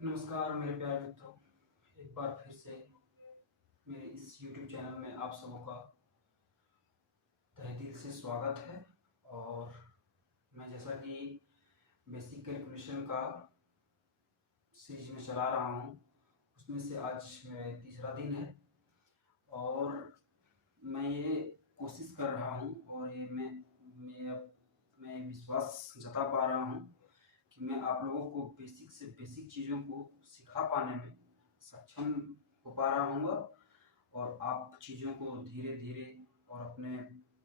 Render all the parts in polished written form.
नमस्कार मेरे प्यारे मित्रों। एक बार फिर से मेरे इस YouTube चैनल में आप सबों का तहे दिल से स्वागत है। और मैं जैसा कि बेसिक कैलकुलेशन का सीरीज में चला रहा हूँ, उसमें से आज मेरा तीसरा दिन है और मैं ये कोशिश कर रहा हूँ और ये मैं विश्वास जता पा रहा हूँ कि मैं आप लोगों को बेसिक से बेसिक चीज़ों को सिखा पाने में सक्षम हो पा रहा हूँ और आप चीज़ों को धीरे धीरे और अपने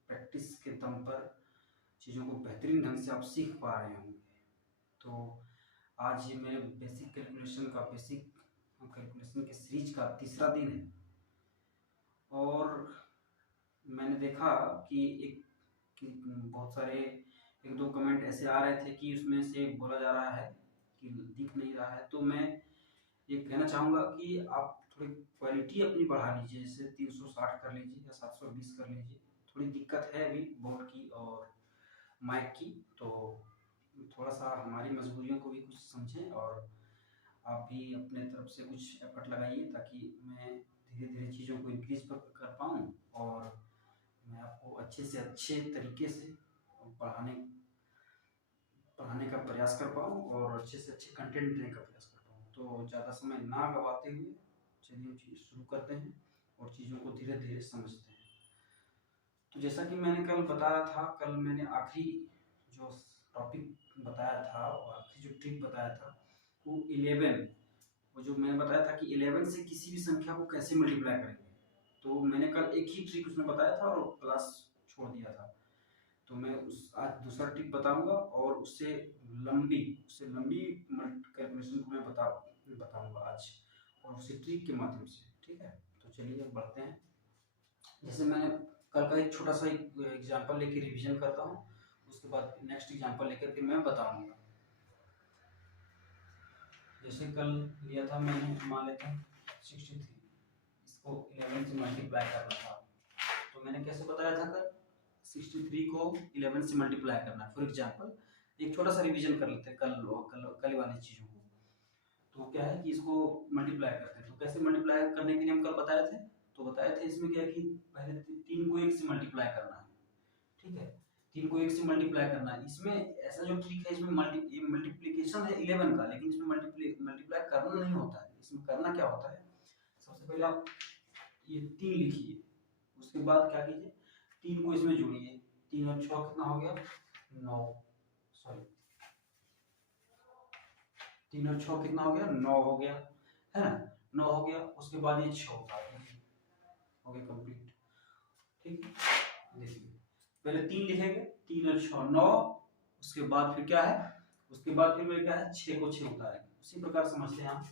प्रैक्टिस के दम पर चीज़ों को बेहतरीन ढंग से आप सीख पा रहे होंगे। तो आज ये मेरे बेसिक कैलकुलेशन के सीरीज का तीसरा दिन है और मैंने देखा कि बहुत सारे एक दो कमेंट ऐसे आ रहे थे कि उसमें से बोला जा रहा है कि दिख नहीं रहा है। तो मैं ये कहना चाहूँगा कि आप थोड़ी क्वालिटी अपनी बढ़ा लीजिए, जैसे 360 कर लीजिए या 720 कर लीजिए। थोड़ी दिक्कत है अभी बोर्ड की और माइक की, तो थोड़ा सा हमारी मजबूरियों को भी कुछ समझें और आप भी अपने तरफ से कुछ एफर्ट लगाइए ताकि मैं धीरे धीरे चीज़ों को इंक्रीज कर पाऊँ और मैं आपको अच्छे से अच्छे तरीके से पढ़ाने का प्रयास कर पाऊँ और अच्छे से अच्छे कंटेंट देने का प्रयास कर पाऊँ। तो ज़्यादा समय ना गवाते हुए चलिए चीज़ शुरू करते हैं और चीज़ों को धीरे धीरे समझते हैं। तो जैसा कि मैंने कल बताया था, कल मैंने आखिरी जो टॉपिक बताया था और आखिरी जो ट्रिक बताया था वो 11, वो जो मैंने बताया था कि 11 से किसी भी संख्या को कैसे मल्टीप्लाई करेंगे। तो मैंने कल एक ही ट्रिक उसमें बताया था और क्लास छोड़ दिया था। तो मैं आज दूसरा ट्रिक बताऊंगा और उससे लंबी कैलकुलेशन को मैं बताऊंगा आज और उसी ट्रिक के माध्यम से। ठीक है, तो चलिए अब बढ़ते हैं। जैसे मैंने कल का एक छोटा सा एग्जांपल लेके रिवीजन करता हूँ, उसके बाद नेक्स्ट एग्जांपल लेकर फिर मैं बताऊंगा। जैसे कल लिया था मैंने, मान लेते हैं 63, इसको 11 से मल्टीप्लाई करना था। तो मैंने कैसे बताया था कल, 63 को 11 से मल्टीप्लाई करना है। फॉर एग्जांपल एक छोटा सा रिवीजन कर लेते हैं कल वाली चीज़ों को। तो क्या है कि इसको मल्टीप्लाई करते हैं। तो कैसे मल्टीप्लाई करने के लिए हम कल बताए थे, तो बताए थे इसमें क्या है कि पहले 3 को 1 से मल्टीप्लाई करना है। ठीक है, 3 को 1 से मल्टीप्लाई करना है। इसमें ऐसा जो ट्रिक है, इसमें मल्टीप्लिकेशन है 11 का, लेकिन इसमें मल्टीप्लाई करना नहीं होता है। इसमें करना क्या होता है, सबसे पहले आप ये 3 लिखिए, उसके बाद क्या कीजिए 3 को इसमें जोड़िए। 3 और 6 कितना हो गया 9, सॉरी 3 और 6 कितना हो गया 9 हो गया, है ना, 9 हो गया। उसके बाद ये 6 हो गया कंप्लीट। ठीक है, देखिए पहले 3 लिखेंगे, 3 और 6 9, उसके बाद फिर क्या है, उसके बाद फिर क्या है 6 को 6 उतारेंगे। उसी प्रकार समझते हैं हम,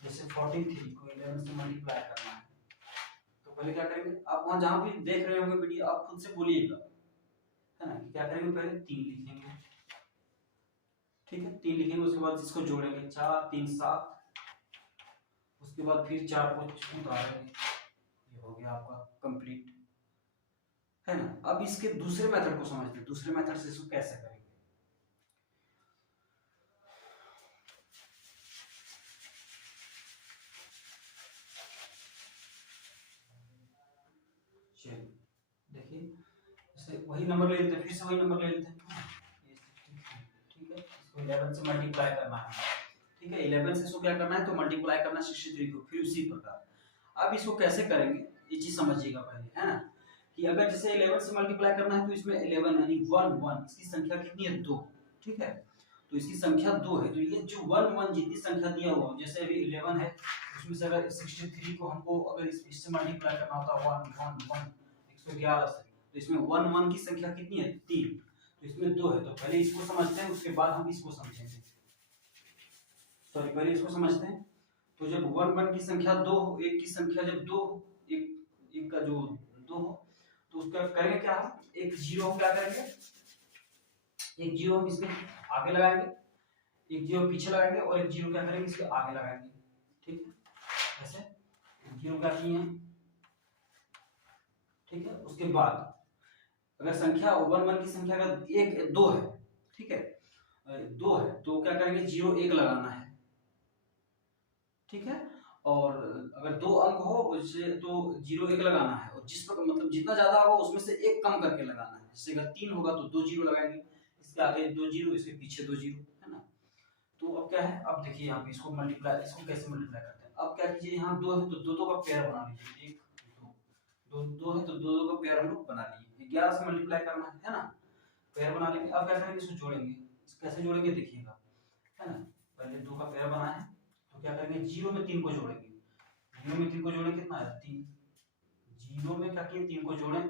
जैसे 43 को 11 से मल्टीप्लाई करना है। तो पहले क्या करेंगे, आप वहां जहां भी देख रहे होंगे वीडियो, आप खुद से बोलिएगा, है ना, क्या करेंगे पहले 3 लिखेंगे। ठीक है, 3 लिखेंगे, उसके बाद इसको जोड़ेंगे 4 3 7, उसके बाद फिर 4 को उतारेंगे। ये हो गया आपका कंप्लीट, है ना। अब इसके दूसरे मेथड को समझते हैं, दूसरे मेथड से इसको कैसे करेंगे। चलिए देखिए, जैसे वही नंबर ले लेते हैं, फिर से वही नंबर ले लेते हैं। ठीक है, इसको 11 से मल्टीप्लाई करना है। ठीक है, 11 से इसको क्या करना है, तो मल्टीप्लाई करना 63 को, फिर उसी प्रकार। अब इसको कैसे करेंगे ये चीज समझिएगा पहले, है ना, कि अगर जैसे 11 से मल्टीप्लाई करना है तो इसमें 11 यानी 1 1, इसकी संख्या कितनी है 2। ठीक है, तो इसकी संख्या 2 है, तो ये जो 1 1 जितनी संख्या दिया हुआ, जैसे अभी 11 है, उसमें से अगर 63 को हमको अगर इससे मल्टीप्लाई करना होता 1 1 1 111 से, तो इसमें 1 1 की संख्या कितनी है 3, तो इसमें 2 है। तो पहले इसको समझते हैं, उसके बाद हम इसको समझेंगे। सॉरी, पहले इसको समझते हैं। तो जब 1 1 की संख्या 2 हो, एक की संख्या जब 2 हो, एक का जो 2 हो, तो उसका करेंगे क्या, एक जीरो हम क्या करेंगे, एक जीरो हम इसके आगे लगाएंगे, एक जीरो पीछे लगाएंगे और एक जीरो क्या करेंगे इसके आगे लगाएंगे। ठीक है, ऐसे जीरो क्या किए हैं। ठीक है, उसके बाद अगर संख्या 1 1 की संख्या अगर 1 2 है, ठीक है 2 है, तो क्या करेंगे 0 1 लगाना है। ठीक है। और अगर 2 अंक हो उससे तो 0 1 लगाना है, और जिस पर मतलब जितना ज्यादा होगा उसमें से एक कम करके लगाना है। जैसे अगर 3 होगा तो 2 0 लगाएंगे, इसके आगे 2 0, इसके पीछे 2 0, है ना। तो अब क्या है, अब देखिए यहाँ पे इसको मल्टीप्लाई, इसको कैसे मल्टीप्लाई करते हैं। अब क्या कीजिए, यहाँ 2 है तो 2 2 का पेयर बना लीजिए, 1 2 2 है तो 2 2 का पेयर हम लोग बना लिए। 11 से मल्टीप्लाई करना है ना, पेयर बना लेंगे। अब क्या करेंगे, इसको जोड़ेंगे। कैसे जोड़ेंगे देखिएगा, है ना। पहले 2 का पेयर बना है तो क्या करेंगे, 0 में 3 को जोड़ेंगे। 0 में 3 को जोड़ें कितना आया, 3। 0 में क्या किए, 3 को जोड़ें,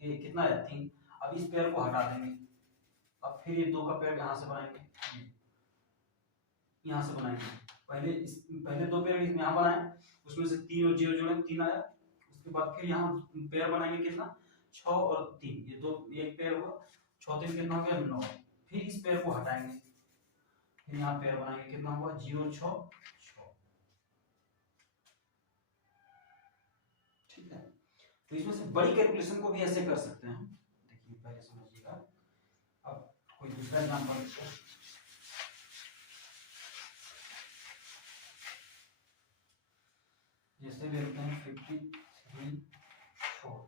ये कितना आया, 3। अब इस पेयर को हटा देंगे। अब फिर ये 2 का पेयर यहाँ से बनाएंगे, यहाँ से बनाएंगे। पहले 2 पेयर यहाँ बनाए, उसमें से 3 और 0 जोड़े, 3 आया। उसके बाद फिर यहाँ पेयर बनाएंगे कितना, 6 और 3, ये दो, एक पेयर हुआ, 6 3 कितना हो गया, 9। फिर इस पेयर को हटाएंगे, फिर यहाँ पेयर बनाएंगे, कितना हुआ, 0 6 6। ठीक है। तो इसमें से बड़ी कैलकुलेशन को भी ऐसे कर सकते हैं। देखिए पहले समझिएगा, अब कोई दूसरा एग्जांपल देखते हैं। जैसे लेते हैं 53 4।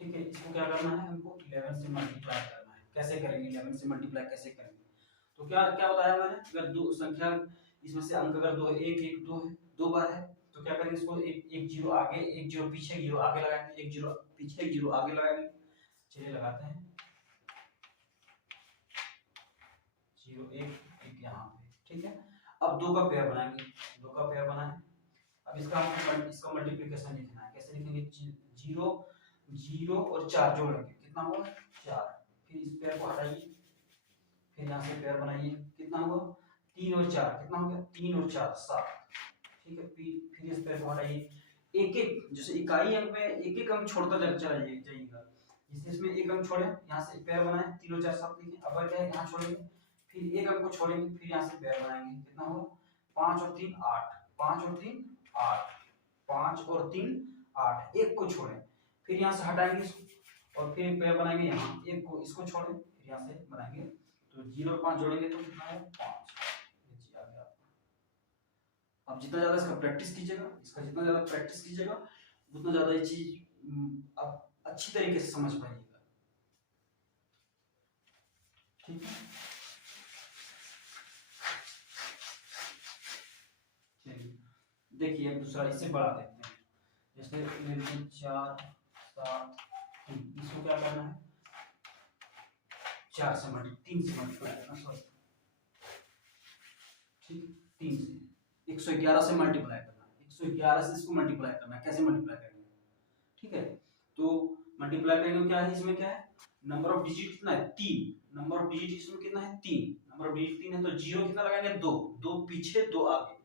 ठीक है, इसको क्या करना है, हमको 11 से मल्टीप्लाई करना है। कैसे करेंगे, 11 से मल्टीप्लाई कैसे करेंगे, तो क्या क्या बताया मैंने, अगर दो संख्या इसमें से अंक अगर 2 है, 1 1 2 है, 2 बार है, तो क्या करेंगे, इसको एक 0 आगे, एक 0 पीछे, 1 0 आगे लगाएंगे, 1 0 पीछे, 1 0 आगे लगाएंगे। चलिए लगाते हैं, 0 1 1 यहाँ पे। ठीक है, अब 2 का पेयर बनाएंगे, 2 का पेयर बनाए। अब इसका मल्टीप्लिकेशन लिखना है। कैसे लिखेंगे, 0 0 और 4 जोड़ेंगे, कितना हुआ, 4। फिर इस पेयर को हटाइए, फिर यहाँ से पेयर बनाइए, कितना हुआ, 3 और 4, कितना हो गया, 3 और 4 7। ठीक है, फिर इस पेयर को हटाइए। एक एक जैसे इकाई अंक में एक एक अंक छोड़ता चला जाइएगा। जैसे इसमें एक अंक छोड़े, यहाँ से पेयर बनाए, 3 और 4 7 लिखे। अब क्या है, यहाँ छोड़ेंगे, फिर एक अंक को छोड़ेंगे, फिर यहाँ से पेयर बनाएंगे, कितना हुआ, 5 और 3 8, 5 और 3 8, 5 और 3 8, एक को छोड़ें, फिर यहाँ से हटाएंगे इसको, और फिर पेयर बनाएंगे, यहाँ एक को, इसको छोड़ें, फिर यहाँ से बनाएंगे। तो 0 और 5 जोड़ेंगे तो कितना है, 5। ये आ गया। अब जितना ज्यादा इसका प्रैक्टिस कीजिएगा, इसका जितना ज्यादा प्रैक्टिस कीजिएगा, उतना ज्यादा ये चीज आप अच्छी तरीके से समझ पाइएगा। ठीक है, चलिए देखिए, अब दूसरा इससे बढ़ा देते हैं। जैसे 4 7 3, इसको क्या करना है, 4 से मल्टीप्लाई, 3 से मल्टीप्लाई करना, सॉरी, ठीक, 3 से 111 से मल्टीप्लाई करना, 111 से इसको मल्टीप्लाई करना। कैसे मल्टीप्लाई करेंगे, ठीक है, तो मल्टीप्लाई करेंगे, क्या है इसमें, क्या है, नंबर ऑफ डिजिट कितना है, 3। नंबर ऑफ डिजिट इसमें कितना है, 3। नंबर ऑफ डिजिट 3 है तो 0 कितना लगाएंगे, 2 2 पीछे 2 आगे,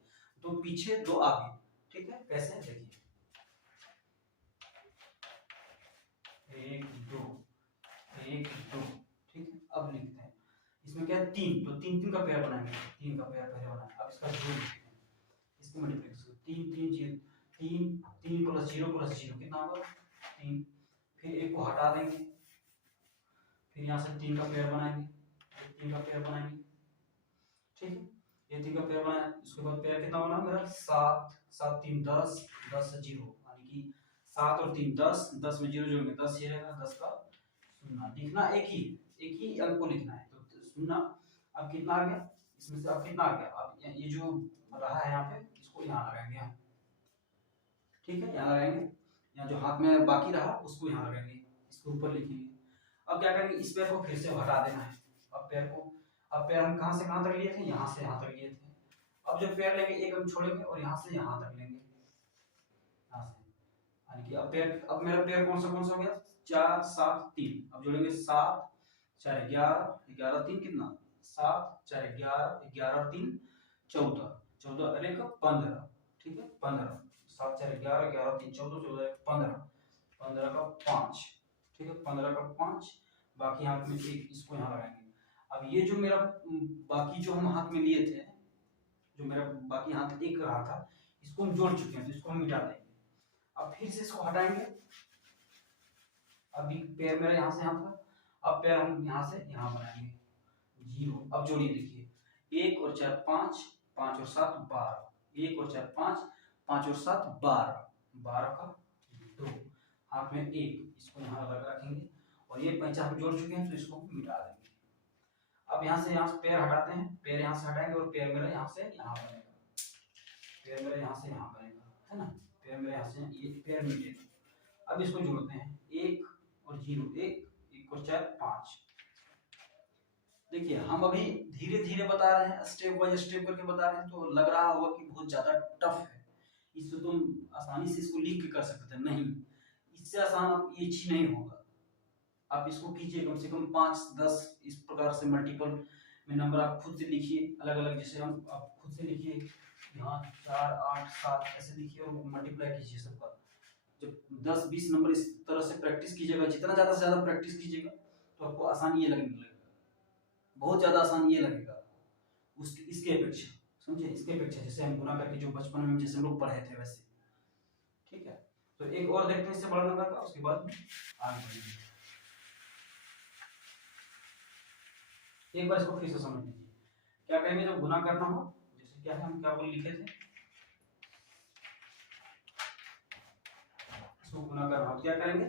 2 पीछे 2 आगे। ठीक है, कैसे, देखिए 1 2 1 2। ठीक है, अब लिखते हैं, इसमें क्या है, 3, तो 3 3 का पेयर बनाएंगे, 3 का पेयर पहले बनाए। अब इसका जोड़ लिखते हैं, इसको मल्टीप्लिकेशन, 3 3 0, 3 3 प्लस 0 प्लस 0 कितना होगा, 3। फिर एक को हटा देंगे, फिर यहाँ से 3 का पेयर बनाएंगे, 3 का पेयर बनाएंगे। ठीक है, ये 3 का पेयर बनाया, उसके बाद पेयर कितना बना मेरा, 7 7 3 10 10 से 0, यानी कि 7 और 3 10, 10 में 0 जोड़ेंगे 10 ये रहेगा, 10 का शून्य। लिखना एक ही अंक को लिखना है, तो शून्य। अब कितना आ गया, इसमें से अब कितना आ गया, अब ये जो रहा है यहाँ पे, इसको यहाँ लगाएंगे यहाँ। ठीक है, यहाँ लगाएंगे, यहाँ जो हाथ में बाकी रहा उसको यहाँ लगाएंगे, इसको ऊपर लिखेंगे। अब क्या करेंगे, इस पेयर को फिर से हटा देना है। अब पेयर हम कहाँ से कहाँ तक लिए थे, यहाँ से यहाँ तक लिए थे। अब जो पेयर लेंगे, एक हम छोड़ेंगे और यहाँ से यहाँ तक लेंगे, यहाँ से, यानी कि अब मेरा पेयर कौन सा हो गया, 4 7 3। अब जोड़ेंगे 7 4 11 11 3 कितना, 7 4 11 11 3 14 14 और 1 15। ठीक है, 15, 7 4 11 11 3 14 14 15, 15 का 5। ठीक है, 15 का 5, बाकी हाथ में एक, इसको यहाँ लगाएंगे। अब ये जो मेरा बाकी जो हम हाथ में लिए थे, जो मेरा बाकी हाथ एक रहा था, इसको हम जोड़ चुके हैं, तो इसको हम मिटा देंगे। अब फिर से इसको हटाएंगे, अभी पेयर मेरा यहाँ से यहाँ था, अब पेयर हम यहाँ से यहाँ बनाएंगे 0। अब जोड़िए, देखिए 1 और 4 5, 5 और 7 12, 1 और 4 5, 5 और 7 12, 12 का 2, हाथ में 1, इसको यहाँ लगा रखेंगे और ये पैंचा हम जोड़ चुके हैं तो इसको मिटा देंगे। अब यहाँ से पैर हटाते हैं, पैर यहाँ से हटाएंगे और पैर मेरा यहाँ से यहाँ बनेगा, पैर मेरा यहाँ से यहाँ बनेगा, है ना, पैर मेरा यहाँ से ये पैर मिटेगा। अब इसको जोड़ते हैं, 1 और 0, 1 और 4 5। देखिए हम अभी धीरे धीरे बता रहे हैं, स्टेप बाय स्टेप करके बता रहे हैं, तो लग रहा होगा कि बहुत ज्यादा टफ है, इससे तुम आसानी से इसको लिख के कर सकते थे, नहीं, इससे आसान अब ये चीज नहीं होगा। आप इसको कीजिए कम से कम 5 10 इस प्रकार से मल्टीपल में नंबर आप खुद से लिखिए अलग अलग, जैसे हम आप खुद से लिखिए यहाँ 4 8 7 ऐसे लिखिए और मल्टीप्लाई कीजिए सबका। जब 10 20 नंबर इस तरह से प्रैक्टिस कीजिएगा, जितना ज्यादा से ज्यादा प्रैक्टिस कीजिएगा तो आपको आसान ये लगने लगेगा, बहुत ज्यादा आसान ये लगेगा उसके इसके अपेक्षा, समझे, इसके अपेक्षा जैसे हम गुना करके जो बचपन में जैसे हम लोग पढ़े थे वैसे। ठीक है, तो एक और देखते हैं इससे बड़ा नंबर का, उसके बाद आगे बढ़ेंगे। एक बार इसको फिर से समझ लीजिए, क्या कहेंगे जब गुना करना हो, जैसे क्या है हम क्या बोल लिखे थे, इसको गुना करना हो क्या करेंगे,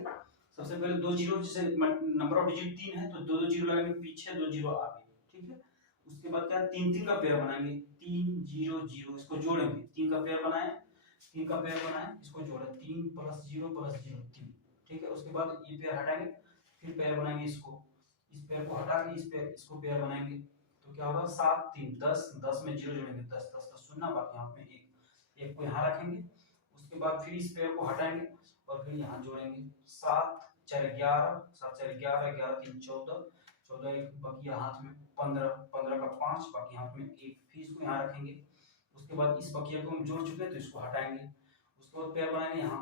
सबसे पहले 2 जीरो, जैसे नंबर ऑफ डिजिट 3 है तो 2 2 जीरो लगाएंगे पीछे, 2 जीरो आगे, ठीक है। उसके बाद क्या 3 3 का पेयर बनाएंगे, 3 0 0, इसको जोड़ेंगे, 3 का पेयर बनाए, 3 का पेयर बनाए, इसको जोड़े, 3 + 0 + 0 3, ठीक है। उसके बाद ये पेयर हटाएंगे, फिर पेयर बनाएंगे, इसको इस पेयर को हटा के इस पेयर इसको पेयर बनाएंगे, तो क्या होगा 7 3 10, 10 में 0 जोड़ेंगे 10 10 का शून्य, बाकी यहाँ पे 1 1 को यहाँ रखेंगे। उसके बाद फिर इस पेयर को हटाएंगे और फिर यहाँ जोड़ेंगे, 7 4 11, 7 4 11, 11 3 14, 14 एक बाकी हाथ में 15, 15 का 5, बाकी हाथ में 1, फिर इसको यहाँ रखेंगे। उसके बाद इस बकिया को हम जोड़ चुके हैं तो इसको हटाएंगे। उसके बाद पेयर बनाएंगे, यहाँ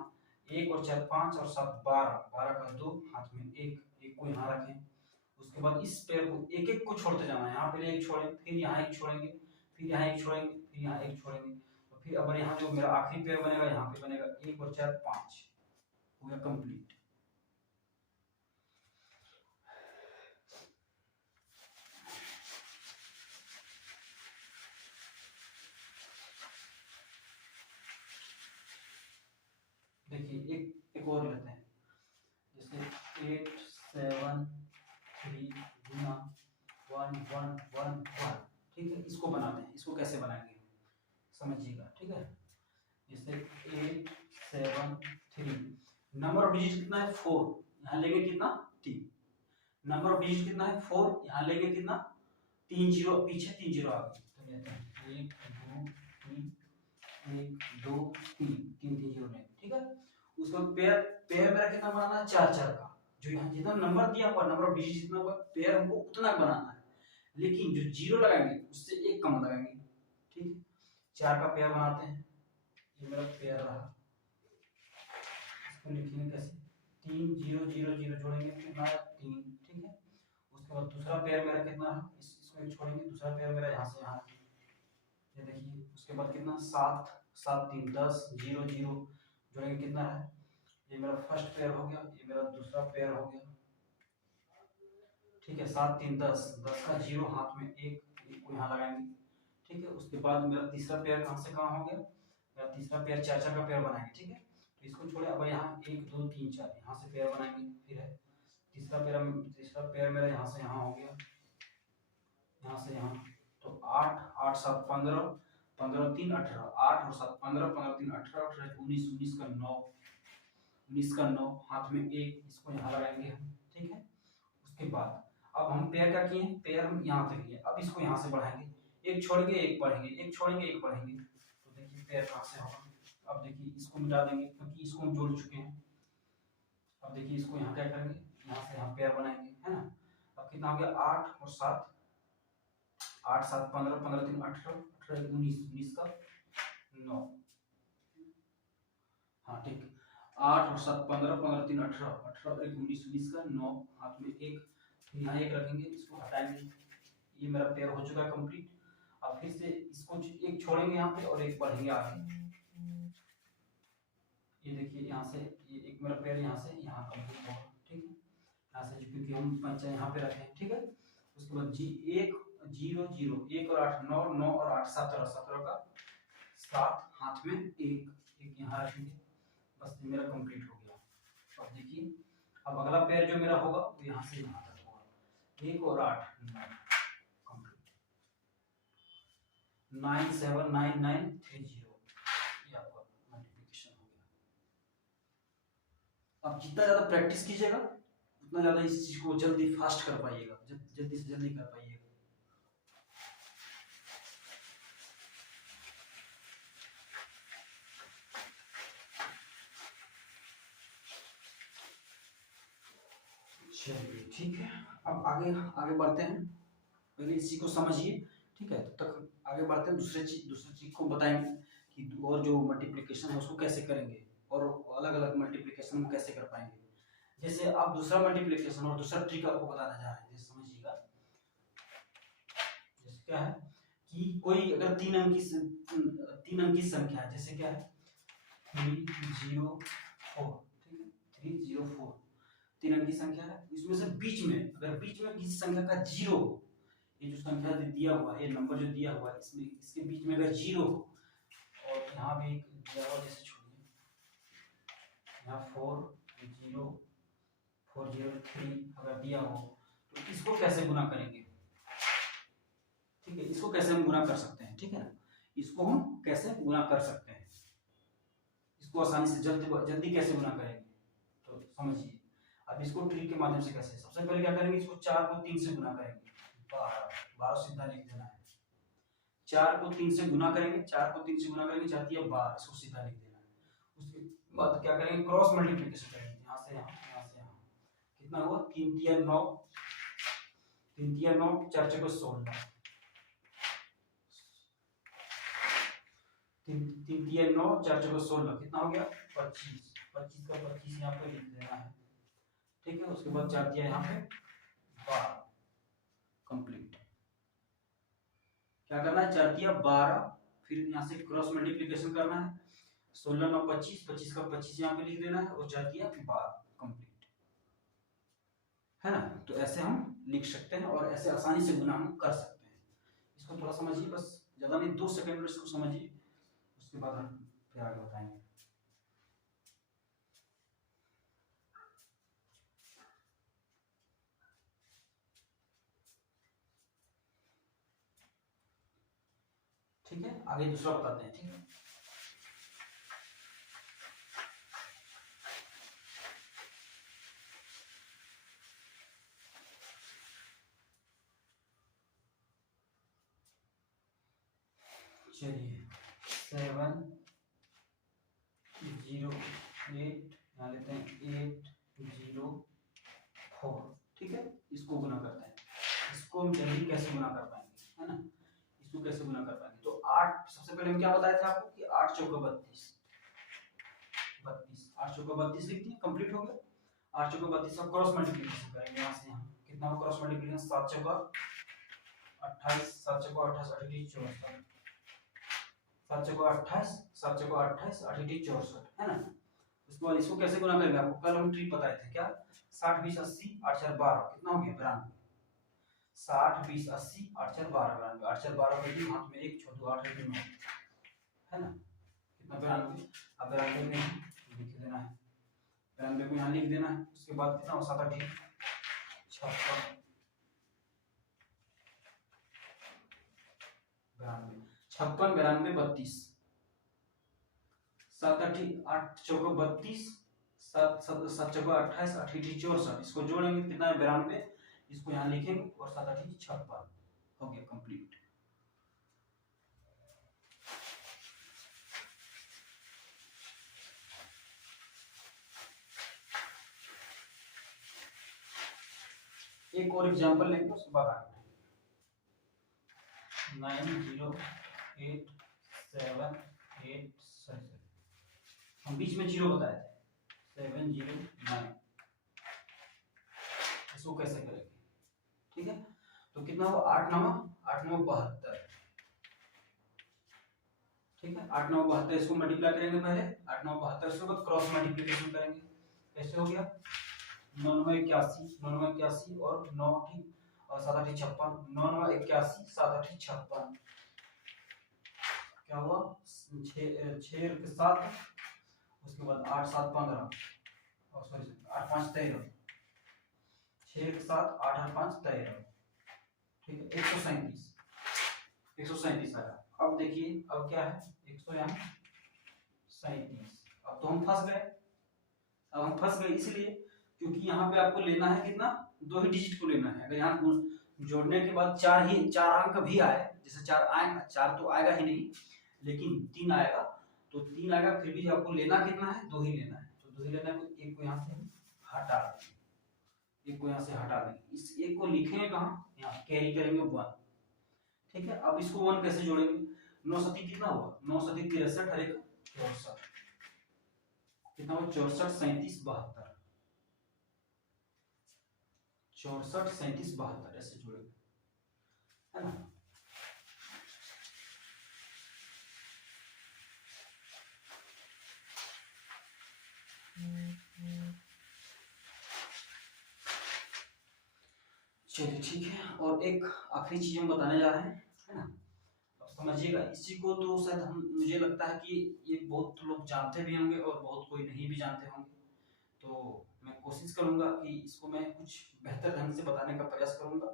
1 और 4 5 और 7 12, 12 का 2, हाथ में 1, 1 को यहाँ रखें। उसके बाद इस पेयर को एक एक को छोड़ते जाना है, यहाँ पहले एक छोड़ें, फिर यहाँ एक छोड़ेंगे, फिर यहाँ एक छोड़ेंगे, फिर यहाँ एक छोड़ेंगे, तो फिर अब यहाँ जो मेरा आखिरी पेयर बनेगा यहाँ पे बनेगा 1 और 4 5, हो गया कंप्लीट। देखिए एक और लेते हैं, जैसे 8 7 3 गुना 1 1 1 1, ठीक है। इसको बनाते हैं, इसको कैसे बनाएंगे समझिएगा, ठीक है। जैसे 8 7 3, नंबर ऑफ डिजिट कितना है 4, यहाँ लेंगे कितना 3, नंबर ऑफ डिजिट कितना है 4, यहाँ लेंगे कितना 3 जीरो पीछे 3 जीरो आगे, तो लेते हैं 1 2 3, 1 2 3, 3 3 जीरो लेंगे, ठीक है। उसके बाद पेयर पेयर मेरा कितना बनाना है 4 4 का, जो यहाँ जितना नंबर दिया हुआ नंबर ऑफ डिजिट जितना हुआ पेयर हमको उतना बनाना है, लेकिन जो जीरो लगाएंगे उससे एक कम लगाएंगे, ठीक है। 4 का पेयर बनाते हैं, ये मेरा पेयर रहा, इसको लिखेंगे कैसे 3 0 0 0 जोड़ेंगे कितना 3, ठीक है। उसके बाद दूसरा पेयर मेरा कितना है, इसको एक छोड़ेंगे, दूसरा पेयर मेरा यहाँ से यहाँ, ये देखिए। उसके बाद कितना 7 7 3 10 0 0 जोड़ेंगे कितना है, ये मेरा फर्स्ट पेयर हो गया, ये मेरा दूसरा पेयर हो गया, ठीक है। 7 3 10, 10 का 0 हाथ में 1 को यहाँ लगाएंगे, ठीक है। उसके बाद मेरा तीसरा पेयर कहाँ से कहाँ हो गया, मेरा तीसरा पेयर 4 4 का पेयर बनाएंगे, ठीक है। तो इसको छोड़े, अब यहाँ 1 2 3 4 यहाँ से पेयर बनाएंगे, फिर है तीसरा पेयर मेरा यहाँ से यहाँ हो गया, यहाँ से यहाँ, तो 8 8 7 15, 15 3 18, 8 और 7 15, 15 3 18, 18 19, 19 का 9, 19 का 9, हाथ में 1, इसको यहाँ लगाएंगे हम, ठीक है। उसके बाद अब हम पेयर क्या किए, पेयर हम यहाँ तक किए, अब इसको यहाँ से बढ़ाएंगे, एक छोड़ेंगे एक बढ़ेंगे, एक छोड़ेंगे एक बढ़ेंगे, तो देखिए पेयर कहाँ से होगा। अब देखिए इसको मिटा देंगे क्योंकि इसको हम जोड़ चुके हैं। अब देखिए इसको यहाँ क्या करेंगे, यहाँ से यहाँ पेयर बनाएंगे, है ना। अब कितना हो गया 8 और 7, 8 7 15, 15 3 18, 18 19, 19 का 9, हाँ ठीक, 8 और 7 15, 15 3 18, 18 1 19, 19 का 9, हाथ में 1, यहाँ 1 रखेंगे, इसको हटाएंगे, ये मेरा पेयर हो चुका है कंप्लीट। अब फिर से इसको एक छोड़ेंगे यहाँ पे और एक बढ़ेंगे आगे, ये देखिए यहाँ से ये एक मेरा पेयर यहाँ से यहाँ कंप्लीट होगा, ठीक है। यहाँ से क्योंकि हम पंचा यहाँ पे रखे हैं, ठीक है। उसके बाद 1 0 0, 1 और 8 9, 9 और 8 17, 17 का 7 हाथ में एक यहाँ रखेंगे, बस मेरा कंप्लीट हो गया। अब देखिए अब अगला पेयर जो मेरा होगा वो यहाँ से यहाँ तक होगा, 1 और 8 कंप्लीट। 979930 ये आपका मल्टीप्लिकेशन हो गया। अब जितना ज्यादा प्रैक्टिस कीजिएगा उतना ज्यादा इस चीज को जल्दी फास्ट कर पाइएगा, जल्दी से जल्दी कर पाइएगा। चलिए ठीक है, अब आगे आगे बढ़ते हैं। पहले इसी को समझिए, ठीक है, तब तक आगे बढ़ते हैं। दूसरे चीज को बताएंगे कि और जो मल्टीप्लिकेशन है उसको कैसे करेंगे और अलग अलग मल्टीप्लिकेशन को कैसे कर पाएंगे। जैसे आप दूसरा मल्टीप्लिकेशन और दूसरा ट्रिक आपको बताना चाह रहे हैं, जैसे समझिएगा। जैसे क्या है कि कोई अगर 3 अंक की संख्या है, जैसे क्या है 304, ठीक है 304 3 अंक की संख्या है। इसमें से बीच में अगर बीच में किसी संख्या का 0 हो, ये जो संख्या दिया हुआ है, ये नंबर जो दिया हुआ है, इसमें इसके बीच में अगर 0 हो और यहाँ भी एक दिया हुआ, जैसे छोड़िए यहाँ 40403 अगर दिया हो तो इसको कैसे गुना करेंगे, ठीक है, इसको कैसे हम गुना कर सकते हैं, ठीक है ना, इसको हम कैसे गुना कर सकते हैं, इसको आसानी से जल्दी कैसे गुना करेंगे तो समझिए। अब इसको ट्रिक के माध्यम से कैसे, सबसे पहले क्या करेंगे, इसको 4 को 3 से गुना करेंगे, 12 सीधा लिख देना है। 4 को 3 से गुना करेंगे, 4 को 3 से गुना करेंगे, जाती है 12, इसको सीधा लिख देना है। उसके बाद क्या करेंगे, क्रॉस मल्टीप्लिकेशन करेंगे, यहाँ से यहाँ, यहाँ से यहाँ, कितना हुआ 3 तिया 9, 3 तिया 9, 4 चौके 16, 3 तिया 9, 4 चौके 16, कितना हो गया 25, 25 का 25 यहाँ पे लिख देना है, ठीक है। उसके बाद 4 तिया यहाँ पे 12 कंप्लीट। क्या करना है, 4 तिया 12, फिर यहाँ से क्रॉस मल्टीप्लिकेशन करना है, 16 9 25, 25 का 25 यहाँ पे लिख देना है और 4 तिया 12 कंप्लीट, है ना। तो ऐसे हम लिख सकते हैं और ऐसे आसानी से गुना हम कर सकते हैं। इसको थोड़ा समझिए, बस ज्यादा नहीं, 2 सेकंड में इसको समझिए, उसके बाद हम फिर आगे बताएंगे। ठीक है, आगे दूसरा बताते हैं, ठीक है। चलिए 708 यहाँ लेते हैं 804, ठीक है। इसको गुना करते हैं, इसको हम जल्दी कैसे गुना कर पाएंगे, है ना, इसको कैसे गुना कर पाएंगे। तो 8, सबसे पहले हम क्या बताए थे आपको कि 8 चौका 32, 8 चौका 32 लिखते हैं, कंप्लीट हो गया। 8 चौका 32 का क्रॉस मल्टीप्लिकेशन करेंगे, यहाँ से यहाँ कितना हो क्रॉस मल्टीप्लिकेशन, 7 चौका 28, 7 चौका 28, 28 64, 7 चौका 28, 7 चौका 28, 28 64, है ना। उसके बाद इसको कैसे गुना करेंगे, आपको कल हम ट्रिक बताए थे, क्या 60 20 80 8 4 12, कितना हो गया 92, 60 20 80 8 4 12, 92, 8 4 12 को हाथ में 1 छोड़ दो, 8 2 9, है ना, कितना 92। अब 92 में लिख देना है, 92 को यहाँ लिख देना है। उसके बाद कितना हो 7 8 56, 56 92 32, 7 8 8 चौको 32, 7 7 चौको 28, 8 64, इसको जोड़ेंगे कितना है 92, इसको यहाँ लिखेंगे और 7 8 56 हो गया कंप्लीट। एक और एग्जांपल लेंगे, उसके बाद आगे 908787, हम बीच में 0 बताए थे, 709, इसको कैसे करेंगे, ठीक है। तो कितना हो 8 9 72, ठीक है, 8 9 72, इसको मल्टीप्लाई करेंगे पहले, 8 9 72, इसके बाद क्रॉस मल्टीप्लिकेशन करेंगे, कैसे हो गया 99 81, 99 81 और 9 और 7 8 56, 99 81 7 8 56, क्या हुआ 6 के साथ, उसके बाद 8 7 15, और सॉरी 8 5 13, 6 के साथ 8 8 5 13, ठीक है 137, 137 आया। अब देखिए अब क्या है 137, अब तो हम फंस गए। अब हम फंस गए इसलिए क्योंकि यहाँ पे आपको लेना है कितना, 2 ही डिजिट को लेना है। अगर यहाँ जोड़ने के बाद 4 अंक भी आए, जैसे 4 आएगा, 4 तो आएगा ही नहीं, लेकिन 3 आएगा, तो 3 आएगा, फिर भी आपको लेना कितना है, 2 ही लेना है। तो 2 ही लेना है, तो एक को यहाँ से हटा देंगे, एक को यहाँ से हटा देंगे, इस एक को लिखेंगे कहाँ, यहाँ कैरी करेंगे 1, ठीक है। अब इसको 1 कैसे जोड़ेंगे, 9 सती कितना हुआ, 9 सती 63 और 1 64, कितना हुआ 64 37 72, 64 37 72 ऐसे जुड़ेगा, है ना। चलिए ठीक है, और एक आखिरी चीज हम बताने जा रहे हैं, है ना। अब समझिएगा इसी को, तो शायद हम, मुझे लगता है कि ये बहुत लोग जानते भी होंगे और बहुत कोई नहीं भी जानते होंगे। तो मैं कोशिश करूंगा कि इसको मैं कुछ बेहतर ढंग से बताने का प्रयास करूंगा,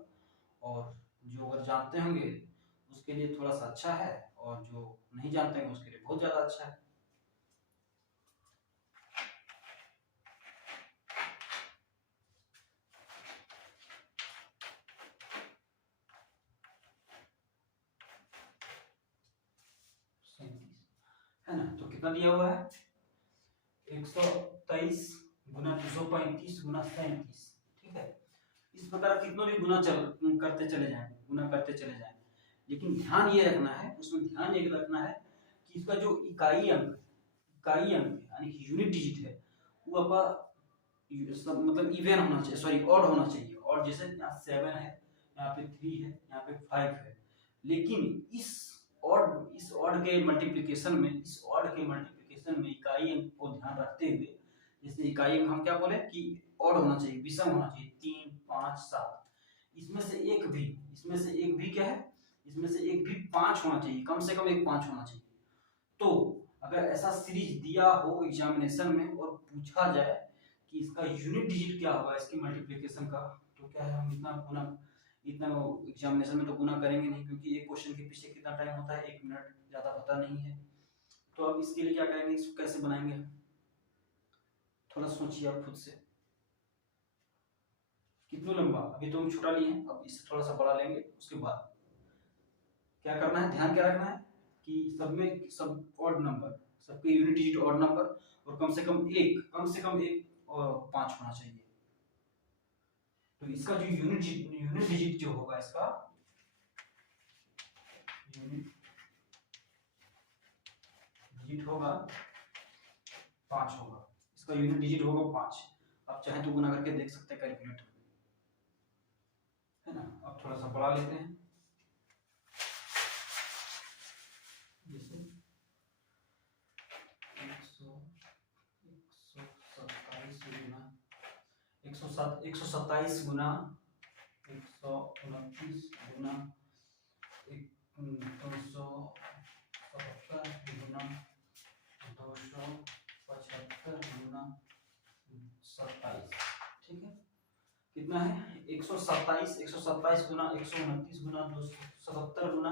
और जो अगर जानते होंगे उसके लिए थोड़ा सा अच्छा है, और जो नहीं जानते हैं उसके लिए बहुत ज़्यादा अच्छा है। है ना, तो कितना दिया हुआ है 123 गुना 235 गुना 37, ठीक है। इस प्रकार कितनों भी गुना करते चले जाएंगे, गुना करते चले जाएंगे, लेकिन ध्यान ये रखना है, उसमें ध्यान एक रखना है कि इसका जो इकाई अंक यानी कि यूनिट डिजिट है, वो आपका मतलब इवन होना चाहिए, सॉरी ऑड होना चाहिए। और जैसे यहाँ 7 है, यहाँ पे 3 है, यहाँ पे 5 है, लेकिन इस ऑड के मल्टीप्लिकेशन में, इकाई अंक को ध्यान रखते हुए, जैसे इकाई अंक हम क्या बोले कि ऑड होना चाहिए, विषम होना चाहिए, 3 5 7, इसमें से एक भी क्या है, इसमें से एक भी 5 होना चाहिए, कम से कम एक 5 होना चाहिए। तो अगर ऐसा सीरीज दिया हो एग्जामिनेशन में और पूछा जाए कि इसका यूनिट डिजिट क्या होगा इसकी मल्टीप्लिकेशन का, तो क्या है, हम इतना एग्जामिनेशन में तो गुना करेंगे नहीं, क्योंकि एक क्वेश्चन के पीछे कितना टाइम होता है, 1 मिनट, ज्यादा पता नहीं है। तो अब इसके लिए क्या करेंगे, इसको कैसे बनाएंगे, थोड़ा सोचिए आप खुद से, कितना लंबा, अभी तो हम छोटा लिए हैं, अब इससे थोड़ा सा बड़ा लेंगे। उसके बाद क्या करना है, ध्यान क्या रखना है कि सब ऑड नंबर, सबके यूनिट डिजिट ऑड नंबर, और कम से कम एक और 5 होना चाहिए। तो इसका जो यूनिट डिजिट जो होगा, इसका यूनिट डिजिट होगा 5 होगा, इसका यूनिट डिजिट होगा 5। आप चाहे तो गुना करके देख सकते हैं कैलकुलेटर में, है ना। अब थोड़ा सा बढ़ा लेते हैं, जैसे 127 गुना 129 गुना 270 गुना 275 गुना 27, ठीक है। कितना है 127 गुना 129 गुना 270 गुना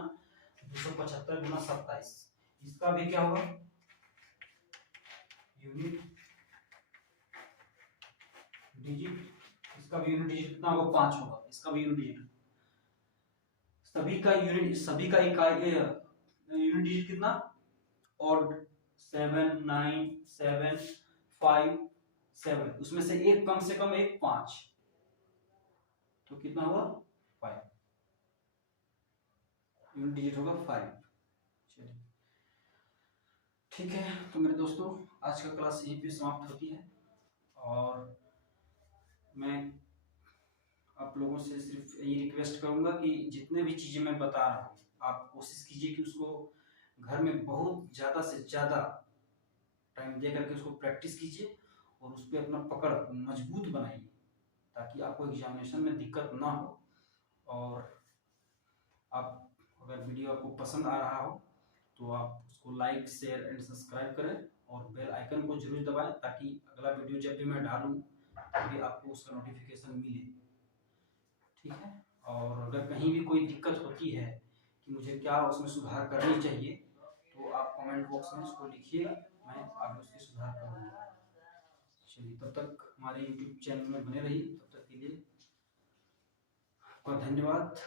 275 गुना 27, इसका भी क्या होगा, यूनिट डिजिट, इसका भी यूनिट डिजिट कितना होगा, 5 होगा, इसका भी यूनिट डिजिट, सभी का इकाई यूनिट डिजिट कितना, ऑड 7 9 7 5 7, उसमें से एक कम से कम एक 5, तो कितना हुआ 5, यूनिट डिजिट होगा 5। चलिए ठीक है, तो मेरे दोस्तों आज का क्लास यहीं पे समाप्त होती है, और मैं आप लोगों से सिर्फ यही रिक्वेस्ट करूंगा कि जितने भी चीजें मैं बता रहा हूँ, आप कोशिश कीजिए कि उसको घर में बहुत ज़्यादा से ज़्यादा टाइम दे करके उसको प्रैक्टिस कीजिए, और उस पर अपना पकड़ मजबूत बनाइए, ताकि आपको एग्जामिनेशन में दिक्कत ना हो। और आप अगर वीडियो आपको पसंद आ रहा हो तो आप उसको लाइक शेयर एंड सब्सक्राइब करें और बेल आइकन को जरूर दबाएं ताकि अगला वीडियो जब भी मैं डालूं तभी आपको उसका नोटिफिकेशन मिले। ठीक है, और अगर कहीं भी कोई दिक्कत होती है कि मुझे क्या उसमें सुधार करनी चाहिए तो आप कमेंट बॉक्स में उसको लिखिएगा, मैं आगे उसके सुधार करूँगा। चलिए, तब तक हमारे YouTube चैनल में बने रहिए, तब तक के लिए आपका धन्यवाद।